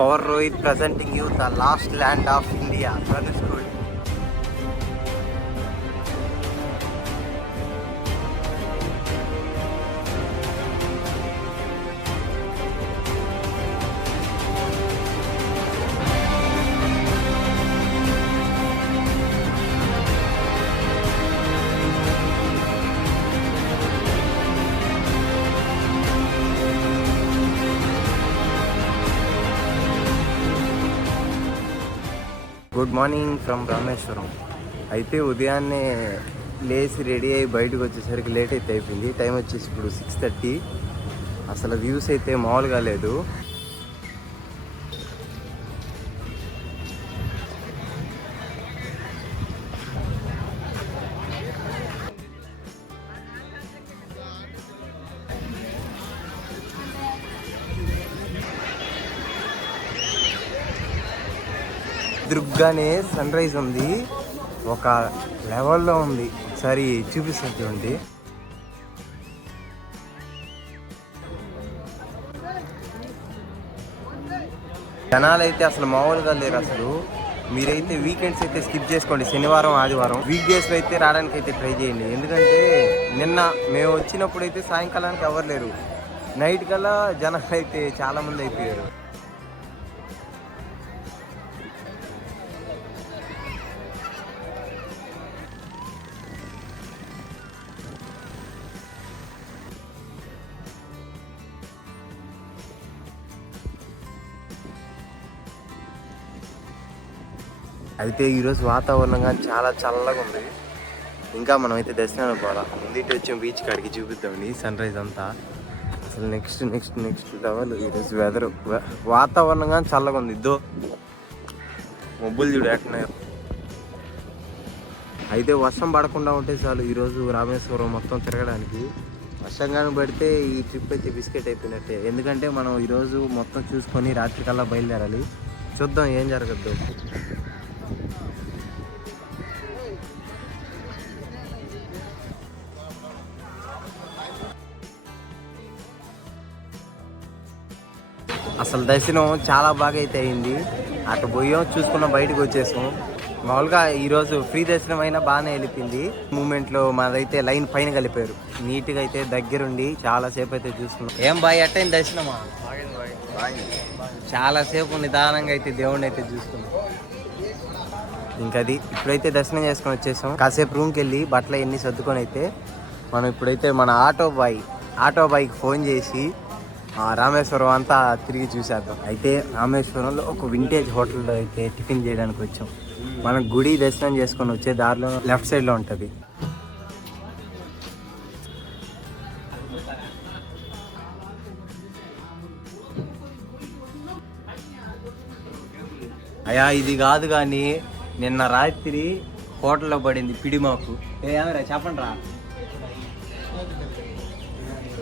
Power Rohit presenting you the last land of India, Dhanushkodi. Good morning from Rameswaram. అయితే ఉదయాన్నే లేచి ready అయ్యి బయటకు వచ్చేసరికి లేట్ అయితే అయిపోయింది. టైం వచ్చేసి ఇప్పుడు 6:30. అసలు వ్యూస్ అయితే మామూలుగా లేదు. ఎదురుగానే సన్ రైజ్ ఉంది, ఒక లెవెల్లో ఉంది. ఒకసారి చూపిస్తుంది. జనాలు అయితే అసలు మామూలుగా లేరు. అసలు మీరైతే వీకెండ్స్ అయితే స్కిప్ చేసుకోండి, శనివారం ఆదివారం. వీక్ డేస్లో అయితే రావడానికి అయితే ట్రై చేయండి. ఎందుకంటే నిన్న మేము వచ్చినప్పుడు అయితే సాయంకాలానికి ఎవరు లేరు. నైట్ కల్లా జనాలు అయితే చాలామంది అయిపోయారు. అయితే ఈరోజు వాతావరణం కానీ చాలా చల్లగా ఉంది. ఇంకా మనం అయితే దర్శనం పోవాలా. ముందుటి వచ్చాం బీచ్ కాడికి, చూపిద్దామండి సన్ రైజ్ అంతా. అసలు నెక్స్ట్ లెవెల్ ఈరోజు వెదర్. వాతావరణం కానీ చల్లగా ఉంది. ఇద్దో మబ్బులు చూడు ఎట్టున్నాయో. అయితే వర్షం పడకుండా ఉంటే చాలు ఈరోజు రామేశ్వరం మొత్తం తిరగడానికి. వర్షం కానీ పడితే ఈ ట్రిప్ అయితే బిస్కెట్ అయిపోయినట్టే. ఎందుకంటే మనం ఈరోజు మొత్తం చూసుకొని రాత్రికల్లా బయలుదేరాలి. చూద్దాం ఏం జరగద్దు. అసలు దర్శనం చాలా బాగా అయితే అయింది. అటు పోయాం, చూసుకున్నాం, బయటకు వచ్చేసాం. మామూలుగా ఈరోజు ఫ్రీ దర్శనం అయినా బాగానే వెళ్ళిపోయింది. మూమెంట్లో మాదైతే లైన్ పైన కలిపారు. నీట్గా అయితే దగ్గరుండి చాలాసేపు అయితే చూసుకున్నాం. ఏం బాయ్ అట్టైన దర్శనమా? చాలాసేపు నిదానంగా అయితే దేవుడిని అయితే చూసుకున్నాం. ఇంకది ఇప్పుడైతే దర్శనం చేసుకొని వచ్చేసాం. కాసేపు రూమ్కి వెళ్ళి బట్టలు ఎన్ని సర్దుకొని అయితే మనం ఇప్పుడైతే మన ఆటో బాయ్కి ఫోన్ చేసి రామేశ్వరం అంతా తిరిగి చూసేద్దాం. అయితే రామేశ్వరంలో ఒక వింటేజ్ హోటల్లో అయితే టిఫిన్ చేయడానికి వచ్చాం. మనం గుడి దర్శనం చేసుకొని వచ్చే దారిలో లెఫ్ట్ సైడ్లో ఉంటుంది. అయ్యా ఇది కాదు కానీ నిన్న రాత్రి హోటల్లో పడింది పిడి మాకు. ఏమరా చెప్పండి రా.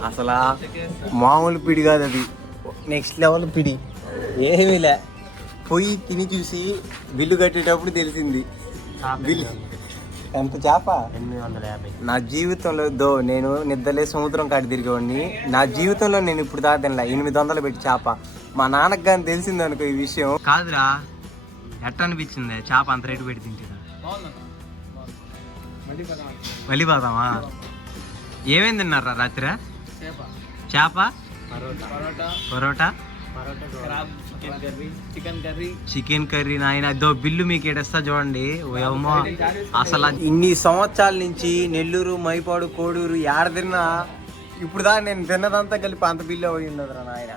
అసలు మామూలు పిడి కాదు, అది నెక్స్ట్ లెవెల్ పిడి. ఏమీలే, పోయి తిని చూసి బిల్లు కట్టేటప్పుడు తెలిసింది. బిల్లు ఎంత చేప? 850. నా జీవితంలో నేను నిద్రలే సముద్రం కాడి తిరిగేవాడిని. నా జీవితంలో నేను ఇప్పుడు దాకా తినలే 800 పెట్టి చేప. మా నాన్నకు కానీ తెలిసింది అనుకో ఈ విషయం. కాదురా, ఎట్ట అనిపించింది చేప అంత రేటు పెట్టి తింటే? మళ్ళీ పోదామా? ఏమేమి తిన్నారా రాత్రి? చేప, పరోటా, చికెన్ కర్రీ. నాయన అదో బిల్లు మీకు ఏడేస్తా చూడండి. ఏమో అసలు ఇన్ని సంవత్సరాల నుంచి నెల్లూరు, మైపాడు, కోడూరు ఏడ తిన్నా ఇప్పుడు దాకా నేను తిన్నదంతా కలిపి అంత బిల్లు అయి ఉండదురా నాయన.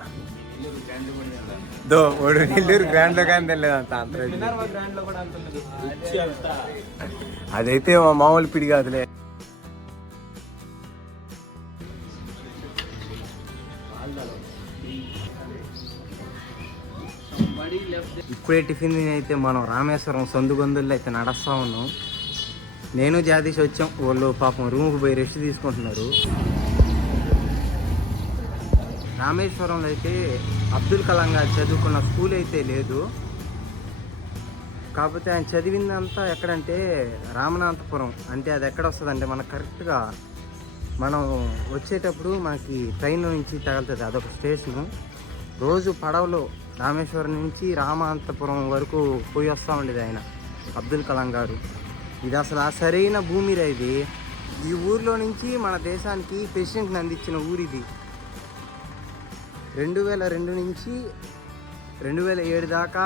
నెల్లూరు గ్రాండ్ లో కానీ తినలేదంత అంత. అదైతే మామూలు పిడి కాదులే. ఇప్పుడే టిఫిన్ అయితే మనం రామేశ్వరం సందుగొందుల్లో అయితే నడుస్తూ ఉన్నాం. నేను జాతీష్ వచ్చాం. వాళ్ళు పాపం రూమ్కి పోయి రెస్ట్ తీసుకుంటున్నారు. రామేశ్వరంలో అయితే అబ్దుల్ కలాం గారు చదువుకున్న స్కూల్ అయితే లేదు. కాకపోతే ఆయన చదివిందంతా ఎక్కడంటే రామనాథపురం. అంటే అది ఎక్కడ వస్తుందంటే మనకు కరెక్ట్గా మనం వచ్చేటప్పుడు మనకి ట్రైన్ నుంచి తగులుతుంది. అదొక స్టేషను. రోజు పడవలో రామేశ్వరం నుంచి రామాంతపురం వరకు పోయి వస్తూ ఉండేది ఆయన అబ్దుల్ కలాం గారు. ఇది అసలు ఆ సరైన భూమిరా ఇది. ఈ ఊరిలో నుంచి మన దేశానికి ప్రెసిడెంట్ని అందించిన ఊరు ఇది. 2002 నుంచి 2007 దాకా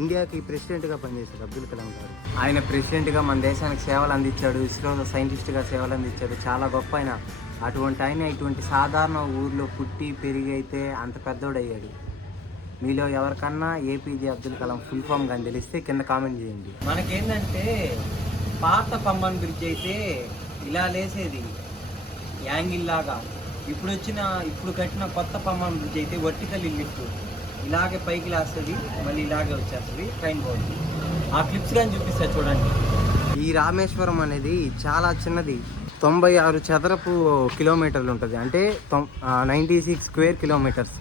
ఇండియాకి ప్రెసిడెంట్గా పనిచేశాడు అబ్దుల్ కలాం గారు. ఆయన ప్రెసిడెంట్గా మన దేశానికి సేవలు అందించాడు, ఇస్రోలో సైంటిస్ట్గా సేవలు అందించాడు, చాలా గొప్ప ఆయన. అటువంటి ఆయన ఇటువంటి సాధారణ ఊర్లో పుట్టి పెరిగి అయితే అంత పెద్దోడయ్యాడు. మీలో ఎవరికన్నా APJ Abdul Kalam full form కానీ తెలిస్తే కింద కామెంట్ చేయండి. మనకేంటంటే పాత పంబన్ బ్రిడ్జ్ అయితే ఇలా లేసేది యాంగిల్ లాగా, ఇప్పుడు కట్టిన కొత్త పంబన్ బ్రిడ్జ్ అయితే వర్టికల్ లిఫ్ట్ ఇలాగే పైకి లేస్తుంది, మళ్ళీ ఇలాగే వచ్చేస్తుంది, ట్రైన్ పోతుంది. ఆ క్లిప్స్ కానీ చూపిస్తా చూడండి. ఈ రామేశ్వరం అనేది చాలా చిన్నది, 96 చదరపు కిలోమీటర్లు ఉంటుంది, అంటే 96 స్క్వేర్ కిలోమీటర్స్,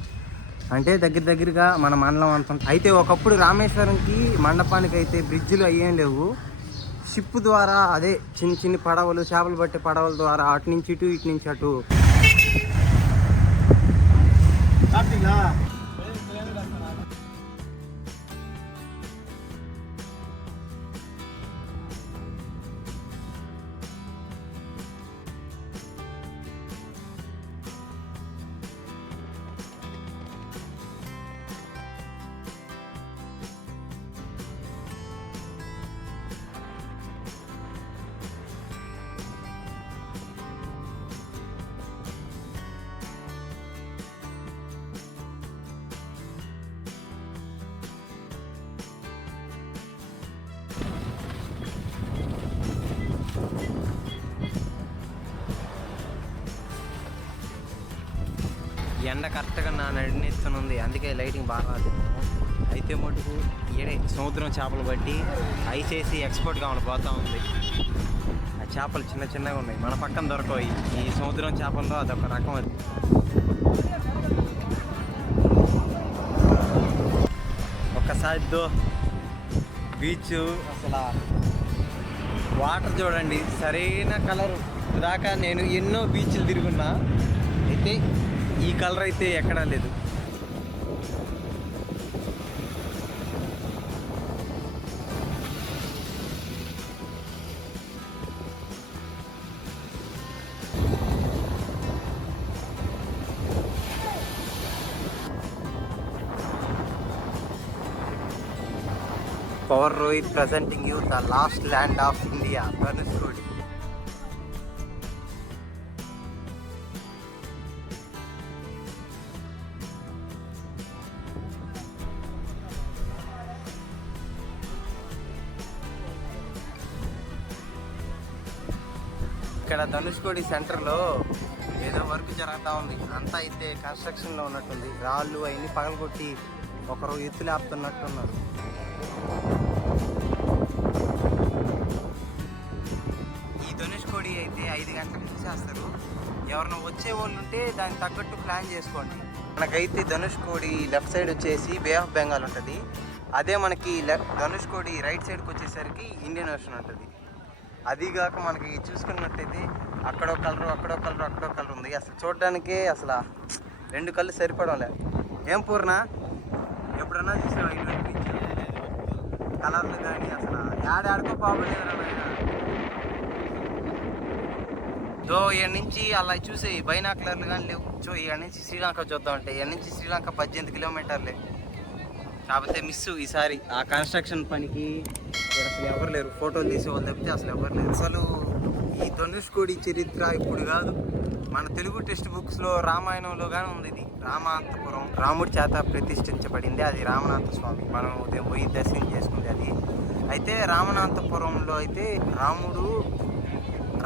అంటే దగ్గరగా మన మండలం అంత. అయితే ఒకప్పుడు రామేశ్వరంకి మండపానికి అయితే బ్రిడ్జిలు అయ్యేం లేవు. షిప్ ద్వారా, అదే చిన్న పడవలు, చేపలు పట్టే పడవల ద్వారా అటు నుంచి ఇటు, ఇటు నుంచి అటు. ఎండ కరెక్ట్గా నా నడినెత్తునుంది, అందుకే లైటింగ్ బాగా రాదు. అయితే మటుకు ఈడే సముద్రం చేపలు బట్టి ఐస్ వేసి ఎక్స్పోర్ట్ కావాలి పోతూ ఉంది. ఆ చేపలు చిన్నగా ఉన్నాయి, మన పక్కన దొరకవు. ఈ సముద్రం చేపల్లో అదొక రకం. అది ఒక్కసారి బీచ్ అసలు వాటర్ చూడండి, సరైన కలర్. దాకా నేను ఎన్నో బీచ్లు తిరుగున్నా, అయితే ఈ కలర్ అయితే ఎక్కడా లేదు. Power Rohit presenting you the last land of India, Dhanushkodi. ఇక్కడ ధనుష్కోడి సెంటర్లో ఏదో వర్క్ జరుగుతూ ఉంది, అంతా అయితే కన్స్ట్రక్షన్లో ఉన్నట్టుంది. రాళ్ళు అవన్నీ పగలగొట్టి ఒకరు ఎత్తులేపుతున్నట్టున్నారు. ఈ ధనుష్కోడి అయితే 5 గంటలకు తీసేస్తారు. ఎవరైనా వచ్చే వాళ్ళు ఉంటే దానికి తగ్గట్టు ప్లాన్ చేసుకోండి. మనకైతే ధనుష్కోడి లెఫ్ట్ సైడ్ వచ్చేసి బే ఆఫ్ బెంగాల్ ఉంటుంది, అదే మనకి ధనుష్కోడి రైట్ సైడ్కి వచ్చేసరికి ఇండియన్ ఓషన్ ఉంటుంది. అదిగాక మనకి చూసుకున్నట్టయితే అక్కడో కలర్ ఉంది. అసలు చూడడానికే అసలు 2 కళ్ళు సరిపడంలే. ఏం పూర్ణ, ఎప్పుడన్నా చూసావా ఇటువంటి కలర్లు కానీ? అసలు ఆడుకో పాపలేదు. సో ఇక్కడ నుంచి అలా చూసే బైనాక్లర్లు కానీ లేవు. సో ఇక్కడ నుంచి శ్రీలంక చూద్దాం అంటే, ఇక్కడ నుంచి శ్రీలంక 18 కిలోమీటర్లే. కాకపోతే మిస్ ఈసారి ఆ కన్స్ట్రక్షన్ పనికి అసలు ఎవరు లేరు, ఫోటోలు తీసే వాళ్ళు తప్పితే అసలు ఎవరు లేరు. అసలు ఈ ధనుష్కోడి చరిత్ర ఇప్పుడు కాదు, మన తెలుగు టెక్స్ట్ బుక్స్లో రామాయణంలో కానీ ఉంది. ఇది రామాంతపురం, రాముడి చేత ప్రతిష్ఠించబడింది. అది రామనాథ స్వామి, మనం ఉదయం పోయి దర్శనం చేసుకుంది అది. అయితే రామనాథపురంలో అయితే రాముడు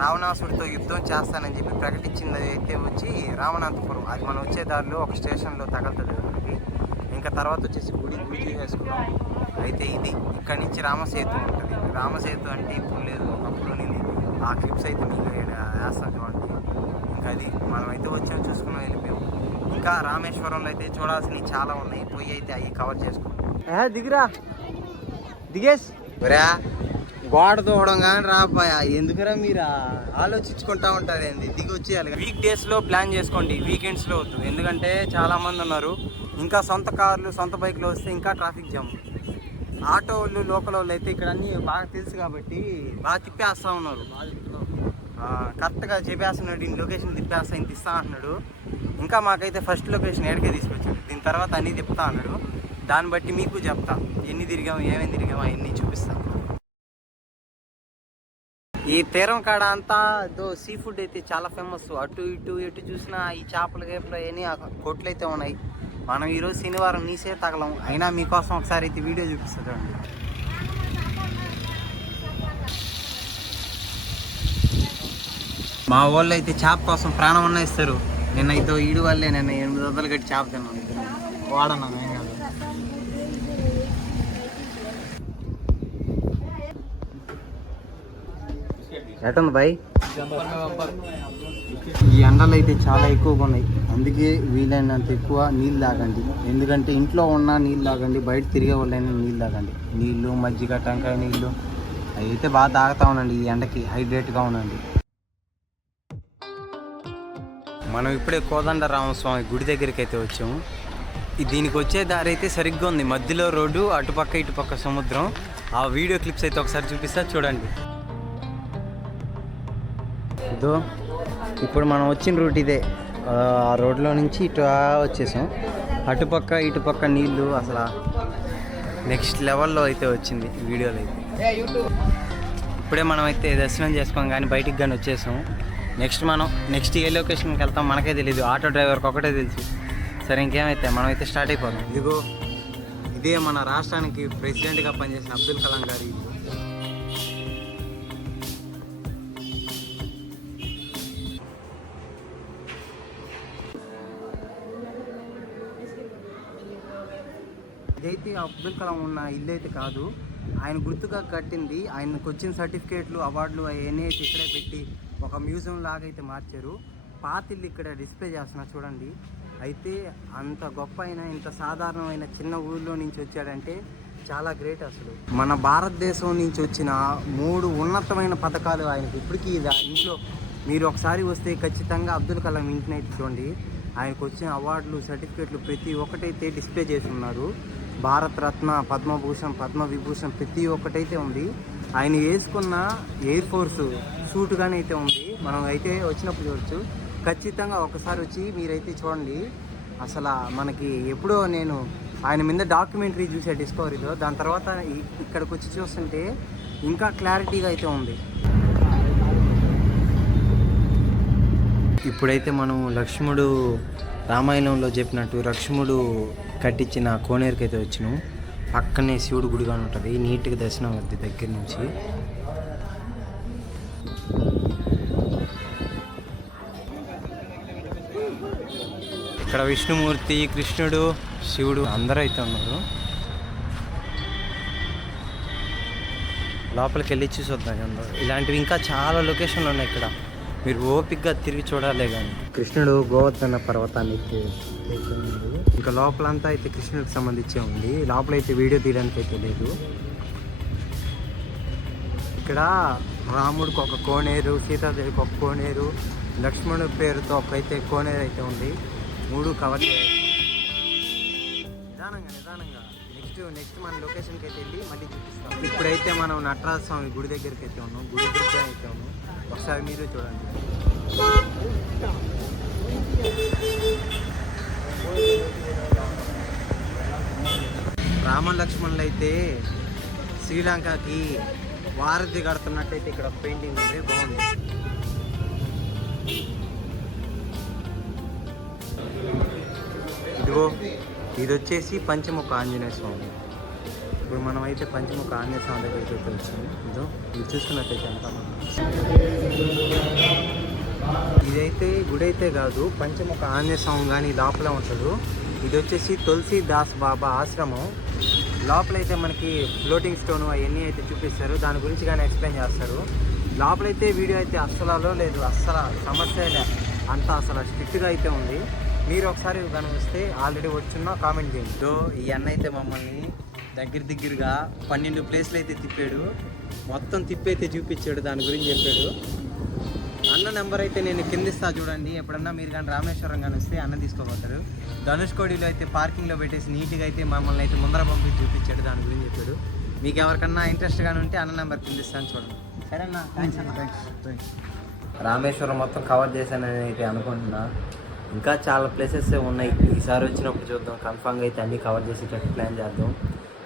రావణాసుడితో యుద్ధం చేస్తానని చెప్పి ప్రకటించింది అయితే వచ్చి రామనాథపురం. అది మనం వచ్చే దారిలో ఒక స్టేషన్లో తగలుతుంది మనకి. ఇంకా తర్వాత వచ్చేసి గుడి చేసుకున్నాం. అయితే ఇది ఇక్కడ నుంచి రామసేతు ఉంటుంది. రామసేతు అంటే ఇప్పుడు లేదు, ఒకప్పుడు ఉన్నింది. ఆ క్లిప్స్ అయితే మీకు వేస్తాను చూడండి. ఇంకా అది మనమైతే వచ్చాము, చూసుకున్నాం, వెళ్ళిపోయాం. ఇంకా రామేశ్వరంలో అయితే చూడాల్సినవి చాలా ఉన్నాయి, పోయి అయితే అవి కవర్ చేసుకున్నాం. దిగిరా, దిగేసి గోడ దూవడం కానీ రాపాయా, ఎందుకురా మీరు ఆలోచించుకుంటా ఉంటారు ఏంది? దిగి వచ్చేయాలి. వీక్ డేస్లో ప్లాన్ చేసుకోండి, వీకెండ్స్లో వద్దు. ఎందుకంటే చాలామంది ఉన్నారు ఇంకా సొంత కార్లు సొంత బైక్లు వస్తే ఇంకా ట్రాఫిక్ జామ్. ఆటో వాళ్ళు లోకల్ వాళ్ళు అయితే ఇక్కడ అన్నీ బాగా తెలుసు కాబట్టి బాగా తిప్పేస్తూ ఉన్నారు. కరెక్ట్గా చెప్పేస్తున్నాడు, ఈ లొకేషన్ తిప్పేస్తా ఇంత ఇస్తా అంటున్నాడు. ఇంకా మాకైతే ఫస్ట్ లొకేషన్ ఏడికే తీసుకొచ్చాడు, దీని తర్వాత అన్నీ తిప్పుతా అన్నాడు. దాన్ని బట్టి మీకు చెప్తా, ఎన్ని తిరిగాము ఏమేమి తిరిగాము అవన్నీ చూపిస్తా. ఈ తీరం కాడ అంతా సీ ఫుడ్ అయితే చాలా ఫేమస్. అటు ఇటు ఎటు చూసినా ఈ చేపలు గేపలు అవన్నీ కొట్లు అయితే ఉన్నాయి. మనం ఈరోజు శనివారం నీసే తగలం, అయినా మీకోసం ఒకసారి అయితే వీడియో చూపిస్తా చూడండి. మా వాళ్ళు అయితే చేప కోసం ప్రాణం అన్నా ఇస్తారు. నిన్నైతే ఈడు వల్లే నిన్న 800 గట్టి చేప తిన్నాను. వాడన్నా ఏం కాదు. ఎటుంది బాయ్? ఈ ఎండలు అయితే చాలా ఎక్కువగా ఉన్నాయి, అందుకే వీలైనంత ఎక్కువ నీళ్ళు తాగండి. ఎందుకంటే ఇంట్లో ఉన్న నీళ్ళు తాగండి, బయట తిరిగే వాళ్ళైనా నీళ్ళు తాగండి. నీళ్ళు మజ్జిగ టెంకాయ నీళ్ళు అయితే బాగా తాగుతూ ఉండండి. ఈ ఎండకి హైడ్రేట్గా ఉండండి. మనం ఇప్పుడే కోదండరామస్వామి గుడి దగ్గరికి అయితే వచ్చాము. దీనికి వచ్చే దారి అయితే సరిగ్గా ఉంది, మధ్యలో రోడ్డు, అటుపక్క ఇటుపక్క సముద్రం. ఆ వీడియో క్లిప్స్ అయితే ఒకసారి చూపిస్తా చూడండి. ఇదో ఇప్పుడు మనం వచ్చిన రూట్ ఇదే. ఆ రోడ్లో నుంచి ఇటు వచ్చేసాం. అటుపక్క ఇటుపక్క నీళ్ళు అసలు నెక్స్ట్ లెవెల్లో అయితే వచ్చింది వీడియోలో అయితే. ఇప్పుడే మనం అయితే దర్శనం చేసుకోం కానీ బయటికి కానీ వచ్చేసాం. నెక్స్ట్ ఏ లొకేషన్కి వెళ్తాం మనకే తెలియదు, ఆటో డ్రైవర్కి ఒకటే తెలుసు. సరే ఇంకేమైతే మనం అయితే స్టార్ట్ అయిపోదాం. ఇదిగో ఇదే మన రాష్ట్రానికి ప్రెసిడెంట్గా పనిచేసిన అబ్దుల్ కలాం గారి ఇల్లు. ఇదైతే అబ్దుల్ కలాం ఉన్న ఇల్లు అయితే కాదు, ఆయన గుర్తుగా కట్టింది. ఆయనకు వచ్చిన సర్టిఫికేట్లు అవార్డులు అవన్నీ అయితే ఇక్కడే పెట్టి ఒక మ్యూజియం లాగా అయితే మార్చారు. పాత ఇల్లు ఇక్కడ డిస్ప్లే చేస్తున్నా చూడండి. అయితే అంత గొప్ప అయినా ఇంత సాధారణమైన చిన్న ఊళ్ళో నుంచి వచ్చాడంటే చాలా గ్రేట్. అసలు మన భారతదేశం నుంచి వచ్చిన 3 ఉన్నతమైన పథకాలు ఆయనకి ఇప్పటికీ ఇంట్లో మీరు ఒకసారి వస్తే ఖచ్చితంగా అబ్దుల్ కలాం ఇంటిని అయితే చూడండి. ఆయనకు వచ్చిన అవార్డులు సర్టిఫికేట్లు ప్రతి ఒక్కటైతే డిస్ప్లే చేసి ఉన్నారు. భారతరత్న, పద్మభూషణ్, పద్మవిభూషణ్ ప్రతి ఒక్కటైతే ఉంది. ఆయన వేసుకున్న ఎయిర్ ఫోర్స్ సూట్ కానీ అయితే ఉంది. మనం అయితే వచ్చినప్పుడు చూడొచ్చు. ఖచ్చితంగా ఒకసారి వచ్చి మీరైతే చూడండి. అసలు మనకి ఎప్పుడో నేను ఆయన మీద డాక్యుమెంటరీ చూసే డిస్కవరీలో, దాని తర్వాత ఇక్కడికి వచ్చి చూస్తుంటే ఇంకా క్లారిటీగా అయితే ఉంది. ఇప్పుడైతే మనం లక్ష్మణుడు రామాయణంలో చెప్పినట్టు లక్ష్మణుడు కట్టించిన కోనేరుకి అయితే వచ్చినాం. పక్కనే శివుడు గుడిగా ఉంటుంది, నీట్గా దర్శనం అవుద్ది దగ్గర నుంచి. ఇక్కడ విష్ణుమూర్తి, కృష్ణుడు, శివుడు అందరూ అయితే ఉన్నారు. లోపలికి వెళ్ళి చూసొద్దాం. ఇలాంటివి ఇంకా చాలా లొకేషన్లు ఉన్నాయి ఇక్కడ, మీరు ఓపిక్గా తిరిగి చూడాలే. కానీ కృష్ణుడు గోవర్ధన పర్వతాన్ని ఇంకా లోపలంతా అయితే కృష్ణుడికి సంబంధించే ఉంది. లోపలైతే వీడియో తీయడానికి అయితే లేదు. ఇక్కడ రాముడికి ఒక కోనేరు, సీతాదేవికి ఒక కోనేరు, లక్ష్మణుడి పేరుతో ఒకైతే కోనేరు అయితే ఉంది. 3 కవర్ నిదానంగా నెక్స్ట్ మన లొకేషన్కి అయితే వెళ్ళి మళ్ళీ చూపిస్తాం. ఇప్పుడైతే మనం నటరాజ స్వామి గుడి దగ్గరికి అయితే ఉన్నాం. గుడి దగ్గర అయితే ఉన్నాం, ఒకసారి మీరు చూడండి. రామ లక్ష్మణులు అయితే శ్రీలంకకి వారధి కడుతున్నట్టయితే ఇక్కడ పెయింటింగ్ ఉంది, బాగుంది. ఇదిగో ఇది వచ్చేసి పంచముఖ ఆంజనేయ స్వామి. ఇప్పుడు మనం అయితే పంచముఖ ఆంజనేయ స్వామి దగ్గరికి అయితే వచ్చాము. ఇదో ఇది చూసుకున్నట్టయితే అంతా ఇదైతే గుడి అయితే కాదు, పంచముఖ ఆంజనేయ స్వామి కానీ లోపల ఉంటాడు. ఇది వచ్చేసి తులసీదాస్ బాబా ఆశ్రమం. లోపలైతే మనకి ఫ్లోటింగ్ స్టోన్ అవన్నీ అయితే చూపిస్తారు, దాని గురించి కానీ ఎక్స్ప్లెయిన్ చేస్తారు. లోపలైతే వీడియో అయితే అస్సలు లేదు, అస్సలు సమస్య అంతా అసలు స్ట్రిక్ట్గా అయితే ఉంది. మీరు ఒకసారి కనిపిస్తే ఆల్రెడీ వచ్చున్నా కామెంట్ చేయండి. ఈ అన్న అయితే మమ్మల్ని దగ్గరగా 12 ప్లేస్లు అయితే తిప్పాడు. మొత్తం తిప్పి అయితే చూపించాడు, దాని గురించి చెప్పాడు. అన్న నెంబర్ అయితే నేను కింద ఇస్తా చూడండి. ఎప్పుడన్నా మీరు కానీ రామేశ్వరం కానీ వస్తే అన్న తీసుకోబోతారు. ధనుష్కోడిలో అయితే పార్కింగ్లో పెట్టేసి నీట్గా అయితే మమ్మల్ని అయితే ముందర పంపించి చూపించాడు, దాని గురించి చెప్పాడు. మీకు ఎవరికన్నా ఇంట్రెస్ట్ కానీ ఉంటే అన్న నెంబర్ కింద ఇస్తాను చూడండి. సరే అన్న, థ్యాంక్స్ అన్న. థ్యాంక్స్. రామేశ్వరం మొత్తం కవర్ చేశానని అయితే అనుకుంటున్నా. ఇంకా చాలా ప్లేసెస్ ఉన్నాయి, ఈసారి వచ్చినప్పుడు చూద్దాం. కన్ఫామ్గా అయితే అన్నీ కవర్ చేసేటట్టు ప్లాన్ చేద్దాం.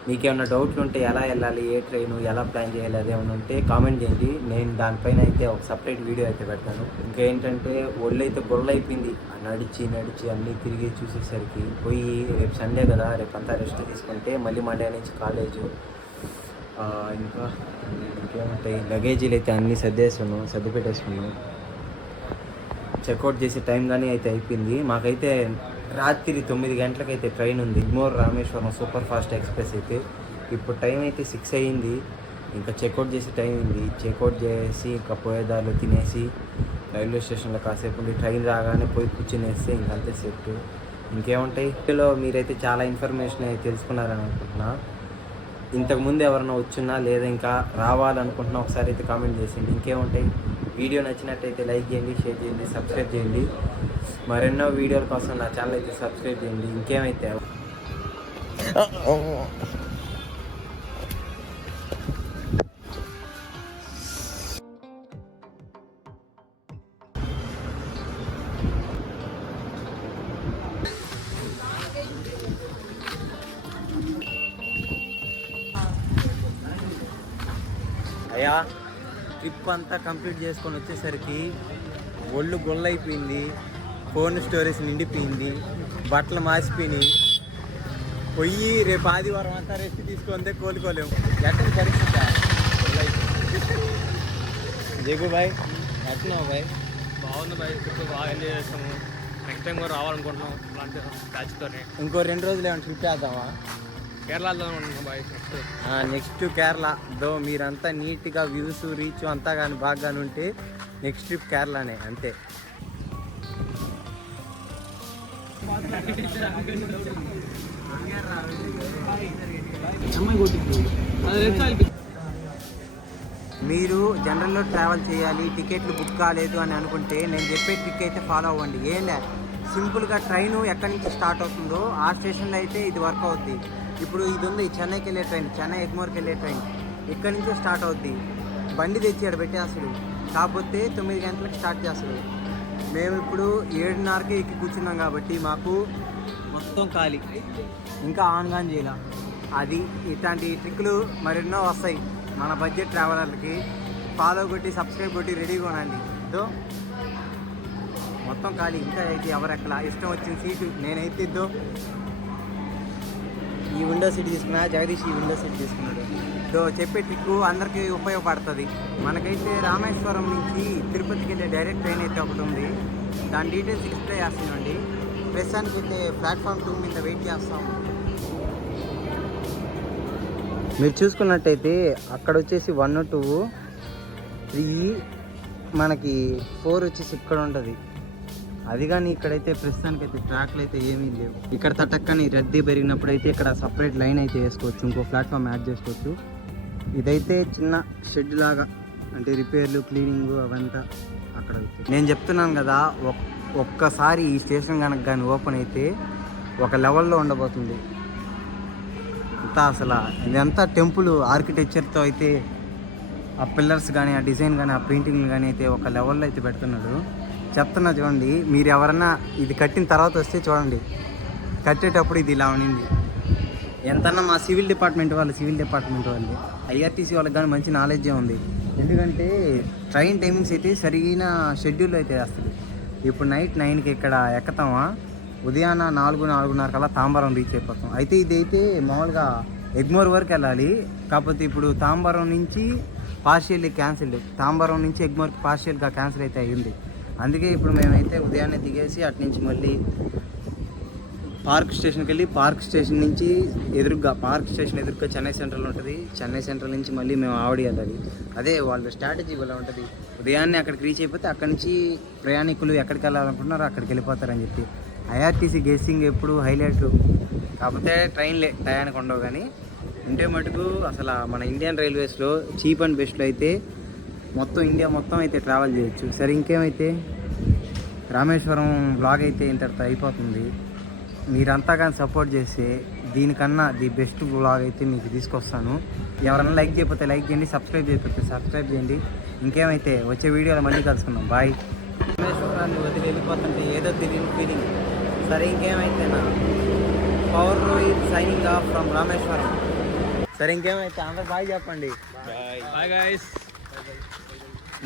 మీకేమైనా డౌట్లు ఉంటే ఎలా వెళ్ళాలి, ఏ ట్రైను, ఎలా ప్లాన్ చేయాలి అదేమైనా ఉంటే కామెంట్ చేయండి. నేను దానిపైన అయితే ఒక సపరేట్ వీడియో అయితే పెడతాను. ఇంకా ఏంటంటే ఒళ్ళు అయితే గొల్ల అయిపోయింది, నడిచి అన్నీ తిరిగి చూసేసరికి. పోయి రేపు సండే కదా, రేపు అంతా రెస్ట్ తీసుకుంటే మళ్ళీ మండే నుంచి కాలేజు. ఇంకా ఇంకేముంటాయి, లగేజీలు అయితే అన్నీ సర్ది పెట్టేసుకున్నాను. చెక్అవుట్ చేసే టైం కానీ అయితే అయిపోయింది. మాకైతే రాత్రి 9 గంటలకైతే ట్రైన్ ఉంది, ఇగ్మోర్ రామేశ్వరం సూపర్ ఫాస్ట్ ఎక్స్ప్రెస్ అయితే. ఇప్పుడు టైం అయితే 6 అయ్యింది. ఇంకా చెక్అవుట్ చేసే టైం ఉంది. చెక్అవుట్ చేసి ఇంకా పోయేదారులు తినేసి రైల్వే స్టేషన్లో కాసేపు ఉండి ట్రైన్ రాగానే పోయి కూర్చునేస్తే ఇంకంతే సెట్. ఇంకేముంటాయి, ఇందులో మీరైతే చాలా ఇన్ఫర్మేషన్ అయితే తెలుసుకున్నారని అనుకుంటున్నా. ఇంతకుముందు ఎవరైనా వచ్చున్నా లేదా ఇంకా రావాలనుకుంటున్నా ఒకసారి అయితే కామెంట్ చేసేయండి. ఇంకేముంటాయి, వీడియో నచ్చినట్టయితే లైక్ చేయండి, షేర్ చేయండి, సబ్స్క్రైబ్ చేయండి. మరెన్నో వీడియోల కోసం నా ఛానల్ అయితే సబ్స్క్రైబ్ చేయండి. ఇంకేమైతే అయ్యా, ట్రిప్ అంతా కంప్లీట్ చేసుకొని వచ్చేసరికి ఒళ్ళు గొల్లైపోయింది, ఫోన్ స్టోరేజ్ నిండిపోయింది, బట్టలు మాసిపోయినాయి. పొయ్యి రేపు ఆదివారం అంతా రెస్ట్ తీసుకుంటే కోలుకోలేము. ఎక్కడ పరిస్థితి జగు బాయ్, ఎట్లున్నావు బాయ్? బాగుంది బాయ్, ట్రిప్ బాగా ఎంజాయ్ చేస్తాము. నెక్స్ట్ టైం కూడా రావాలనుకుంటున్నాం ఇలాంటి బ్యాచ్తోనే. ఇంకో 2 రోజులు ఏమైనా ట్రిప్ వేద్దామా? కేరళలో ఉంటున్నాం బాయ్. నెక్స్ట్ కేరళ దో. మీరంతా నీట్గా వ్యూస్ రీచ్ అంతా కానీ బాగా ఉంటే నెక్స్ట్ ట్రిప్ కేరళనే అంతే. మీరు జనరల్లో ట్రావెల్ చేయాలి, టికెట్లు బుక్ కాలేదు అని అనుకుంటే నేను చెప్పే ట్రిక్ అయితే ఫాలో అవ్వండి. ఏంలే, సింపుల్గా ట్రైను ఎక్కడి నుంచి స్టార్ట్ అవుతుందో ఆ స్టేషన్లో అయితే ఇది వర్క్ అవుద్ది. ఇప్పుడు ఇది ఉంది చెన్నైకి వెళ్ళే ట్రైన్, చెన్నై ఎగ్మోర్కి వెళ్ళే ట్రైన్ ఇక్కడి నుంచో స్టార్ట్ అవుద్ది. బండి తెచ్చాడు పెట్టేస్తాడు, కాకపోతే 9 గంటలకు స్టార్ట్ చేస్తాడు. మేము ఇప్పుడు 7:30కే ఎక్కి కూర్చున్నాం కాబట్టి మాకు మొత్తం ఖాళీ, ఇంకా ఆన్గాన్ చేయాల. అది ఇట్లాంటి ట్రిక్లు మరెన్నో వస్తాయి మన బడ్జెట్ ట్రావెలర్లకి. ఫాలో కొట్టి సబ్స్క్రైబ్ కొట్టి రెడీగా ఉండండి. ఇద్దో మొత్తం ఖాళీ, ఇంకా అయితే ఎవరెక్కలా ఇష్టం వచ్చిన సీటు నేనైతే ఇద్దో ఈ విండో సీట్ తీసుకున్నా, జగదీష్ ఈ విండో సీట్ తీసుకున్నాడు. సో చెప్పే ట్రిక్ అందరికీ ఉపయోగపడుతుంది. మనకైతే రామేశ్వరం నుంచి తిరుపతికి వెళ్ళే డైరెక్ట్ ట్రైన్ అయితే ఒకటి ఉంది, దాని డీటెయిల్స్ డిస్ప్లే చేస్తున్నాండి. ప్రస్తుతానికి అయితే ప్లాట్ఫామ్ 2 మీద వెయిట్ చేస్తాం. మీరు చూసుకున్నట్టయితే అక్కడ వచ్చేసి 1, 2, 3, మనకి 4 వచ్చేసి ఇక్కడ ఉంటుంది. అది కానీ ఇక్కడైతే ప్రస్తుతానికి అయితే ట్రాక్లు అయితే ఏమీ లేవు. ఇక్కడ తటక్కని రద్దీ పెరిగినప్పుడు అయితే ఇక్కడ సపరేట్ లైన్ అయితే వేసుకోవచ్చు, ఇంకో ప్లాట్ఫామ్ యాడ్ చేసుకోవచ్చు. ఇదైతే చిన్న షెడ్ లాగా, అంటే రిపేర్లు క్లీనింగ్ అవంతా అక్కడ. నేను చెప్తున్నాను కదా, ఒక్కసారి ఈ స్టేషన్ కనుక కానీ ఓపెన్ అయితే ఒక లెవెల్లో ఉండబోతుంది అంతా. అసలు ఇదంతా టెంపుల్ ఆర్కిటెక్చర్తో అయితే ఆ పిల్లర్స్ కానీ ఆ డిజైన్ కానీ ఆ పెయింటింగ్లు కానీ అయితే ఒక లెవెల్లో అయితే పెడుతున్నాడు. చెప్తున్నా చూడండి, మీరు ఎవరన్నా ఇది కట్టిన తర్వాత వస్తే చూడండి, కట్టేటప్పుడు ఇది ఇలా ఉండింది. ఎంతన్నా మా సివిల్ డిపార్ట్మెంట్ వాళ్ళు ఐఆర్టీసీ వాళ్ళకి కానీ మంచి నాలెడ్జే ఉంది. ఎందుకంటే ట్రైన్ టైమింగ్స్ అయితే సరిగిన షెడ్యూల్ అయితే వేస్తుంది. ఇప్పుడు నైట్ 9కి ఇక్కడ ఎక్కుతామా, ఉదయాన్న 4-4:30 కల్లా తాంబరం రీచ్ అయిపోతాం. అయితే ఇదైతే మామూలుగా ఎగ్మోర్ వరకు వెళ్ళాలి, కాకపోతే ఇప్పుడు తాంబరం నుంచి పార్షియల్లీ క్యాన్సిల్డ్, తాంబరం నుంచి ఎగ్మోర్కి పార్షియల్గా క్యాన్సిల్ అయితే అయ్యింది. అందుకే ఇప్పుడు మేమైతే ఉదయాన్నే దిగేసి అటు నుంచి మళ్ళీ పార్క్ స్టేషన్కి వెళ్ళి పార్క్ స్టేషన్ నుంచి పార్క్ స్టేషన్ ఎదురుగా చెన్నై సెంట్రల్ ఉంటుంది. చెన్నై సెంట్రల్ నుంచి మళ్ళీ మేము ఆవిడి వెళ్ళాలి. అదే వాళ్ళ స్ట్రాటజీ ఇలా ఉంటుంది. ఉదయాన్నే అక్కడికి రీచ్ అయిపోతే అక్కడి నుంచి ప్రయాణికులు ఎక్కడికి వెళ్ళాలనుకుంటున్నారో అక్కడికి వెళ్ళిపోతారని చెప్పి. ఐఆర్టీసీ గెస్సింగ్ ఎప్పుడు హైలైట్, కాకపోతే ట్రైన్లే టయానికి ఉండవు. కానీ ఉంటే మటుకు అసలు మన ఇండియన్ రైల్వేస్లో చీప్ అండ్ బెస్ట్లో అయితే మొత్తం ఇండియా మొత్తం అయితే ట్రావెల్ చేయొచ్చు. సరే ఇంకేమైతే రామేశ్వరం వ్లాగ్ అయితే ఇంతటితో అయిపోతుంది. మీరంతా కానీ సపోర్ట్ చేస్తే దీనికన్నా ది బెస్ట్ వ్లాగ్ అయితే మీకు తీసుకొస్తాను. ఎవరైనా లైక్ చేయకపోతే లైక్ చేయండి, సబ్స్క్రైబ్ చేయకపోతే సబ్స్క్రైబ్ చేయండి. ఇంకేమైతే వచ్చే వీడియోలో మళ్ళీ కలుసుకుందాం. బాయ్. రామేశ్వరాన్ని వదిలి వెళ్ళిపోతుంటే ఏదో తెలియని ఫీలింగ్. సరే ఇంకేమైతే నా power Rohit signing off from Rameswaram. సరే ఇంకేమైతే అందరూ బాయ్ చెప్పండి. Bye guys.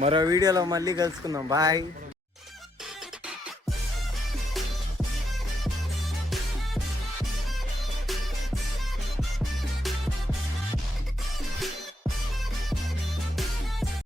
మరో వీడియోలో మళ్ళీ కలుసుకుందాం. బాయ్.